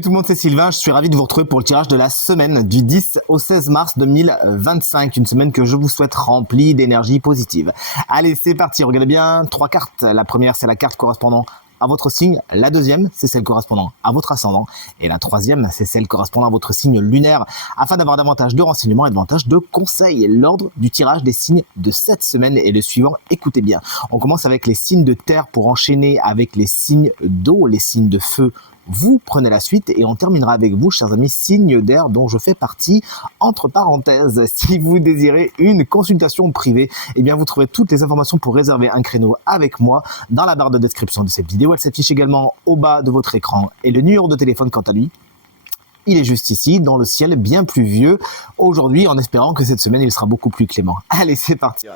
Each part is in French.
Salut tout le monde, c'est Sylvain, je suis ravi de vous retrouver pour le tirage de la semaine du 10 au 16 mars 2025, une semaine que je vous souhaite remplie d'énergie positive. Allez, c'est parti, regardez bien, 3 cartes. La première, c'est la carte correspondant à votre signe, la deuxième, c'est celle correspondant à votre ascendant, et la troisième, c'est celle correspondant à votre signe lunaire, afin d'avoir davantage de renseignements et davantage de conseils. L'ordre du tirage des signes de cette semaine est le suivant, écoutez bien. On commence avec les signes de terre pour enchaîner avec les signes d'eau, les signes de feu. Vous prenez la suite et on terminera avec vous, chers amis, signes d'air dont je fais partie. Entre parenthèses, si vous désirez une consultation privée, eh bien vous trouverez toutes les informations pour réserver un créneau avec moi dans la barre de description de cette vidéo. Elle s'affiche également au bas de votre écran. Et le numéro de téléphone, quant à lui, il est juste ici, dans le ciel bien pluvieux, aujourd'hui, en espérant que cette semaine, il sera beaucoup plus clément. Allez, c'est parti.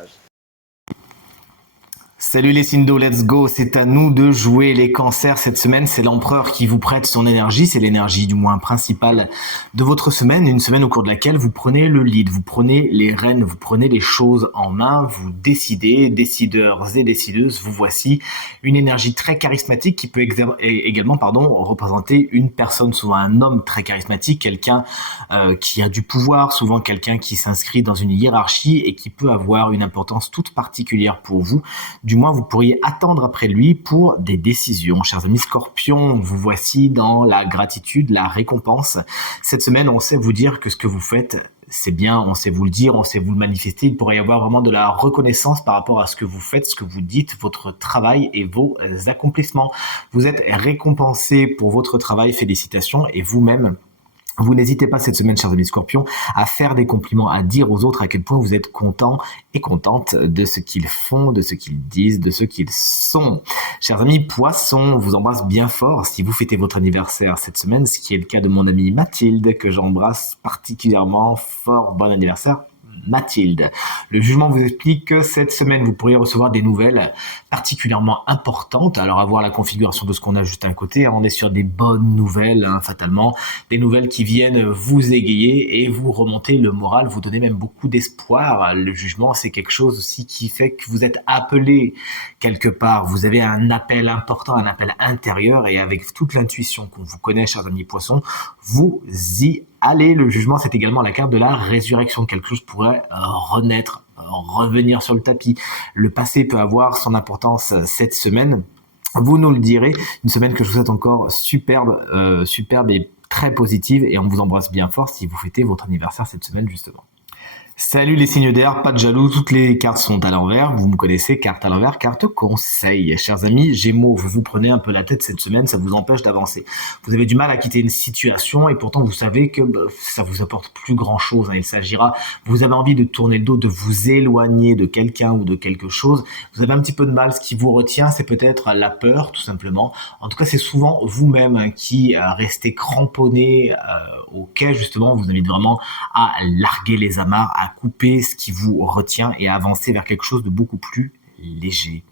Salut les signes d'eau, let's go, c'est à nous de jouer les cancers. Cette semaine, c'est l'empereur qui vous prête son énergie, c'est l'énergie du moins principale de votre semaine, une semaine au cours de laquelle vous prenez le lead, vous prenez les rênes, vous prenez les choses en main, vous décidez, décideurs et décideuses, vous voici une énergie très charismatique qui peut également représenter une personne, souvent un homme très charismatique, quelqu'un qui a du pouvoir, souvent quelqu'un qui s'inscrit dans une hiérarchie et qui peut avoir une importance toute particulière pour vous. Du moins, vous pourriez attendre après lui pour des décisions. Chers amis Scorpions, vous voici dans la gratitude, la récompense. Cette semaine, on sait vous dire que ce que vous faites, c'est bien, on sait vous le dire, on sait vous le manifester. Il pourrait y avoir vraiment de la reconnaissance par rapport à ce que vous faites, ce que vous dites, votre travail et vos accomplissements. Vous êtes récompensé pour votre travail, félicitations, et vous-même, vous n'hésitez pas cette semaine, chers amis Scorpions, à faire des compliments, à dire aux autres à quel point vous êtes content et contente de ce qu'ils font, de ce qu'ils disent, de ce qu'ils sont. Chers amis Poissons, vous embrasse bien fort si vous fêtez votre anniversaire cette semaine, ce qui est le cas de mon amie Mathilde, que j'embrasse particulièrement fort. Bon anniversaire, Mathilde. Le jugement vous explique que cette semaine, vous pourriez recevoir des nouvelles particulièrement importantes. Alors, à voir la configuration de ce qu'on a juste à côté, on est sur des bonnes nouvelles, fatalement. Des nouvelles qui viennent vous égayer et vous remonter le moral, vous donner même beaucoup d'espoir. Le jugement, c'est quelque chose aussi qui fait que vous êtes appelé quelque part. Vous avez un appel important, un appel intérieur, et avec toute l'intuition qu'on vous connaît, chers amis Poissons, vous y allez. Le jugement, c'est également la carte de la résurrection. Quelque chose pourrait renaître, revenir sur le tapis. Le passé peut avoir son importance cette semaine. Vous nous le direz. Une semaine que je vous souhaite encore superbe et très positive. Et on vous embrasse bien fort si vous fêtez votre anniversaire cette semaine, justement. Salut les signes d'air, pas de jaloux, toutes les cartes sont à l'envers, vous me connaissez, carte à l'envers, carte conseil. Chers amis Gémeaux, vous vous prenez un peu la tête cette semaine, ça vous empêche d'avancer. Vous avez du mal à quitter une situation et pourtant vous savez que ça vous apporte plus grand chose. Il s'agira, vous avez envie de tourner le dos, de vous éloigner de quelqu'un ou de quelque chose. Vous avez un petit peu de mal, ce qui vous retient, c'est peut-être la peur, tout simplement. En tout cas, c'est souvent vous-même qui restez cramponné au quai, justement. On vous invite vraiment à larguer les amarres, à couper ce qui vous retient et à avancer vers quelque chose de beaucoup plus léger.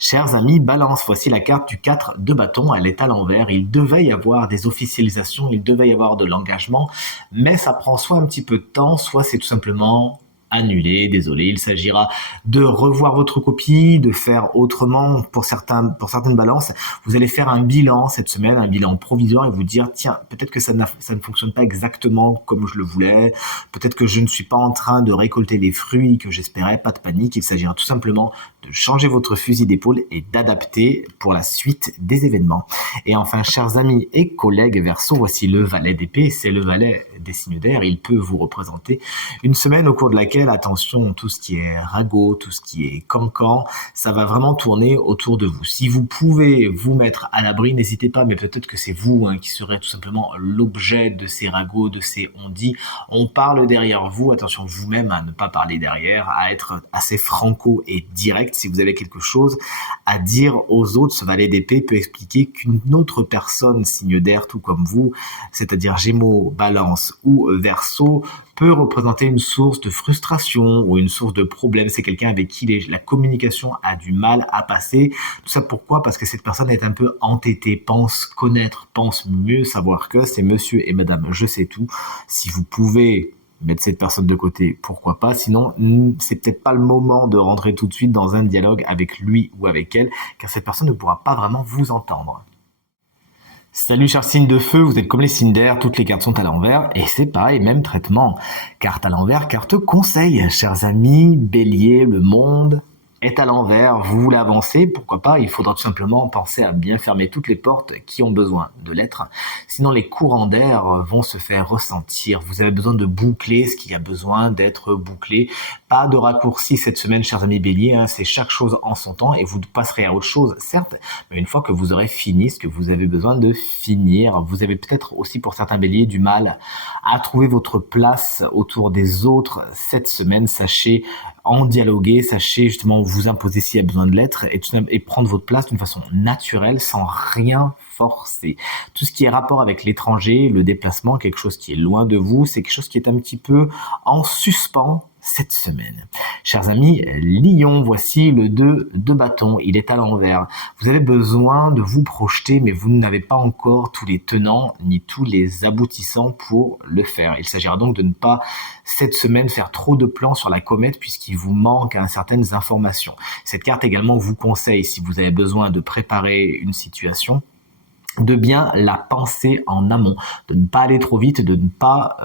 Chers amis Balance, voici la carte du 4 de bâton, elle est à l'envers. Il devait y avoir des officialisations, il devait y avoir de l'engagement, mais ça prend soit un petit peu de temps, soit c'est tout simplement annulé, désolé. Il s'agira de revoir votre copie, de faire autrement pour certaines balances. Vous allez faire un bilan cette semaine, un bilan provisoire, et vous dire, tiens, peut-être que ça ne fonctionne pas exactement comme je le voulais, peut-être que je ne suis pas en train de récolter les fruits que j'espérais, pas de panique. Il s'agira tout simplement de changer votre fusil d'épaule et d'adapter pour la suite des événements. Et enfin, chers amis et collègues Verseau, voici le valet d'épée, c'est le valet des signes d'air. Il peut vous représenter une semaine au cours de laquelle, attention, tout ce qui est ragot, tout ce qui est cancan, ça va vraiment tourner autour de vous. Si vous pouvez vous mettre à l'abri, n'hésitez pas, mais peut-être que c'est vous qui serez tout simplement l'objet de ces ragots, de ces on-dit. On parle derrière vous, attention vous-même à ne pas parler derrière, à être assez franco et direct. Si vous avez quelque chose à dire aux autres, ce valet d'épée peut expliquer qu'une autre personne, signe d'air tout comme vous, c'est-à-dire Gémeaux, Balance ou Verseau, peut représenter une source de frustration ou une source de problème. C'est quelqu'un avec qui la communication a du mal à passer. Tout ça pourquoi? Parce que cette personne est un peu entêtée, pense connaître, pense mieux savoir que c'est monsieur et madame je sais tout. Si vous pouvez mettre cette personne de côté, pourquoi pas. Sinon, c'est peut-être pas le moment de rentrer tout de suite dans un dialogue avec lui ou avec elle, car cette personne ne pourra pas vraiment vous entendre. Salut chers signes de feu, vous êtes comme les signes d'air, toutes les cartes sont à l'envers et c'est pareil, même traitement. Carte à l'envers, carte conseil. Chers amis, bélier, le monde est à l'envers, vous voulez avancer, pourquoi pas, il faudra tout simplement penser à bien fermer toutes les portes qui ont besoin de l'être, sinon les courants d'air vont se faire ressentir. Vous avez besoin de boucler ce qui a besoin d'être bouclé. Pas de raccourci cette semaine, chers amis béliers, c'est chaque chose en son temps et vous passerez à autre chose, certes, mais une fois que vous aurez fini ce que vous avez besoin de finir. Vous avez peut-être aussi pour certains béliers du mal à trouver votre place autour des autres cette semaine. Sachez en dialoguer, sachez justement vous imposer s'il y a besoin de l'être et prendre votre place d'une façon naturelle sans rien forcer. Tout ce qui est rapport avec l'étranger, le déplacement, quelque chose qui est loin de vous, c'est quelque chose qui est un petit peu en suspens cette semaine. Chers amis, Lion, voici le 2 de bâton, il est à l'envers. Vous avez besoin de vous projeter, mais vous n'avez pas encore tous les tenants ni tous les aboutissants pour le faire. Il s'agira donc de ne pas, cette semaine, faire trop de plans sur la comète puisqu'il vous manque certaines informations. Cette carte également vous conseille, si vous avez besoin de préparer une situation, de bien la penser en amont, de ne pas aller trop vite, de ne pas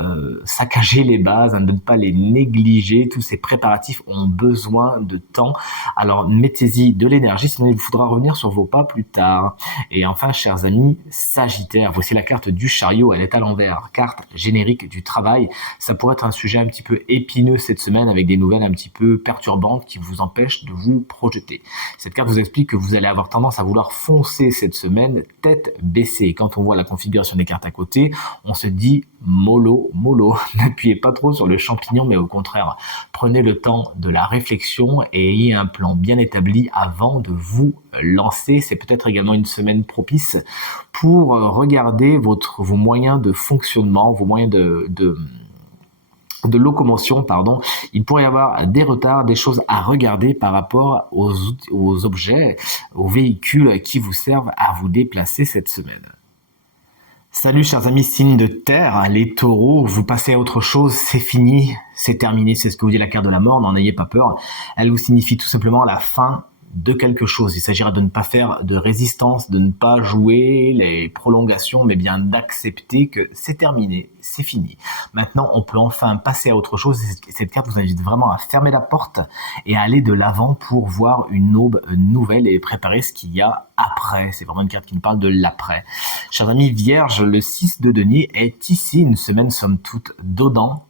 saccager les bases, de ne pas les négliger. Tous ces préparatifs ont besoin de temps. Alors mettez-y de l'énergie, sinon il vous faudra revenir sur vos pas plus tard. Et enfin, chers amis, Sagittaire, voici la carte du chariot, elle est à l'envers, carte générique du travail. Ça pourrait être un sujet un petit peu épineux cette semaine avec des nouvelles un petit peu perturbantes qui vous empêchent de vous projeter. Cette carte vous explique que vous allez avoir tendance à vouloir foncer cette semaine tête baissée. Quand on voit la configuration des cartes à côté, on se dit mollo. N'appuyez pas trop sur le champignon, mais au contraire, prenez le temps de la réflexion et ayez un plan bien établi avant de vous lancer. C'est peut-être également une semaine propice pour regarder vos moyens de fonctionnement, vos moyens de locomotion, il pourrait y avoir des retards, des choses à regarder par rapport aux objets, aux véhicules qui vous servent à vous déplacer cette semaine. Salut chers amis signes de terre, les taureaux, vous passez à autre chose, c'est fini, c'est terminé, c'est ce que vous dit la carte de la mort, n'en ayez pas peur. Elle vous signifie tout simplement la fin de quelque chose. Il s'agira de ne pas faire de résistance, de ne pas jouer les prolongations, mais bien d'accepter que c'est terminé, c'est fini. Maintenant, on peut enfin passer à autre chose. Cette carte vous invite vraiment à fermer la porte et à aller de l'avant pour voir une aube nouvelle et préparer ce qu'il y a après. C'est vraiment une carte qui nous parle de l'après. Chers amis vierges, le 6 de denier est ici une semaine somme toute donnant,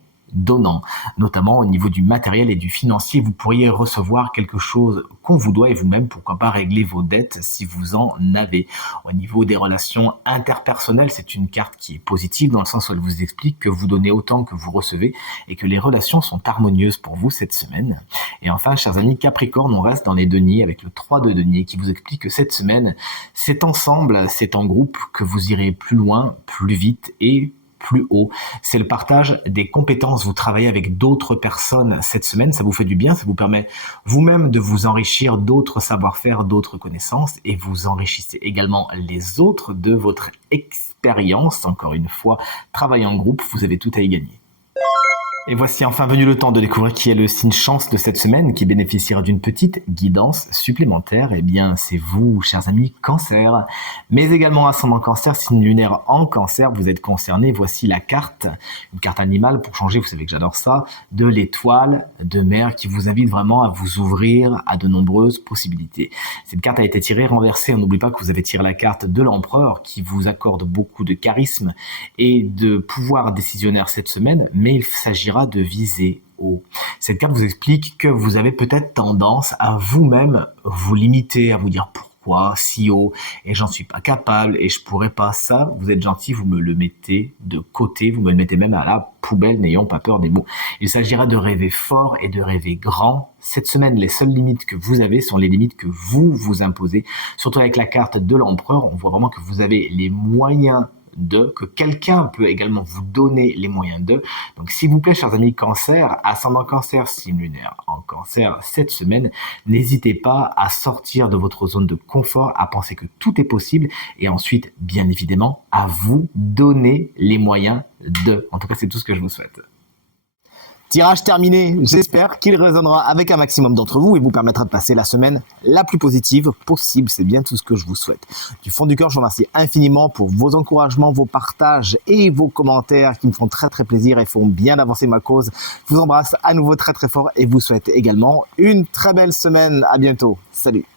notamment au niveau du matériel et du financier. Vous pourriez recevoir quelque chose qu'on vous doit et vous-même, pourquoi pas régler vos dettes si vous en avez. Au niveau des relations interpersonnelles, c'est une carte qui est positive dans le sens où elle vous explique que vous donnez autant que vous recevez et que les relations sont harmonieuses pour vous cette semaine. Et enfin, chers amis Capricorne, on reste dans les deniers avec le 3 de denier qui vous explique que cette semaine, c'est ensemble, c'est en groupe que vous irez plus loin, plus vite et plus haut. C'est le partage des compétences. Vous travaillez avec d'autres personnes cette semaine, ça vous fait du bien, ça vous permet vous-même de vous enrichir d'autres savoir-faire, d'autres connaissances et vous enrichissez également les autres de votre expérience. Encore une fois, travail en groupe, vous avez tout à y gagner. Et voici enfin venu le temps de découvrir qui est le signe chance de cette semaine qui bénéficiera d'une petite guidance supplémentaire. Eh bien, c'est vous, chers amis Cancer, mais également ascendant Cancer, signe lunaire en Cancer, vous êtes concerné. Voici la carte, une carte animale pour changer, vous savez que j'adore ça, de l'étoile de mer qui vous invite vraiment à vous ouvrir à de nombreuses possibilités. Cette carte a été tirée, renversée. On n'oublie pas que vous avez tiré la carte de l'empereur qui vous accorde beaucoup de charisme et de pouvoir décisionnaire cette semaine, mais il s'agira de viser haut. Cette carte vous explique que vous avez peut-être tendance à vous-même vous limiter, à vous dire pourquoi si haut et j'en suis pas capable et je pourrais pas ça. Vous êtes gentil, vous me le mettez de côté, vous me le mettez même à la poubelle, n'ayons pas peur des mots. Il s'agira de rêver fort et de rêver grand. Cette semaine, les seules limites que vous avez sont les limites que vous vous imposez. Surtout avec la carte de l'empereur, on voit vraiment que vous avez les moyens que quelqu'un peut également vous donner les moyens de. Donc s'il vous plaît, chers amis Cancer, ascendant Cancer, signe lunaire en Cancer cette semaine, n'hésitez pas à sortir de votre zone de confort, à penser que tout est possible et ensuite, bien évidemment, à vous donner les moyens de. En tout cas, c'est tout ce que je vous souhaite. Tirage terminé, j'espère qu'il résonnera avec un maximum d'entre vous et vous permettra de passer la semaine la plus positive possible. C'est bien tout ce que je vous souhaite. Du fond du cœur, je vous remercie infiniment pour vos encouragements, vos partages et vos commentaires qui me font très très plaisir et font bien avancer ma cause. Je vous embrasse à nouveau très très fort et vous souhaite également une très belle semaine. À bientôt. Salut.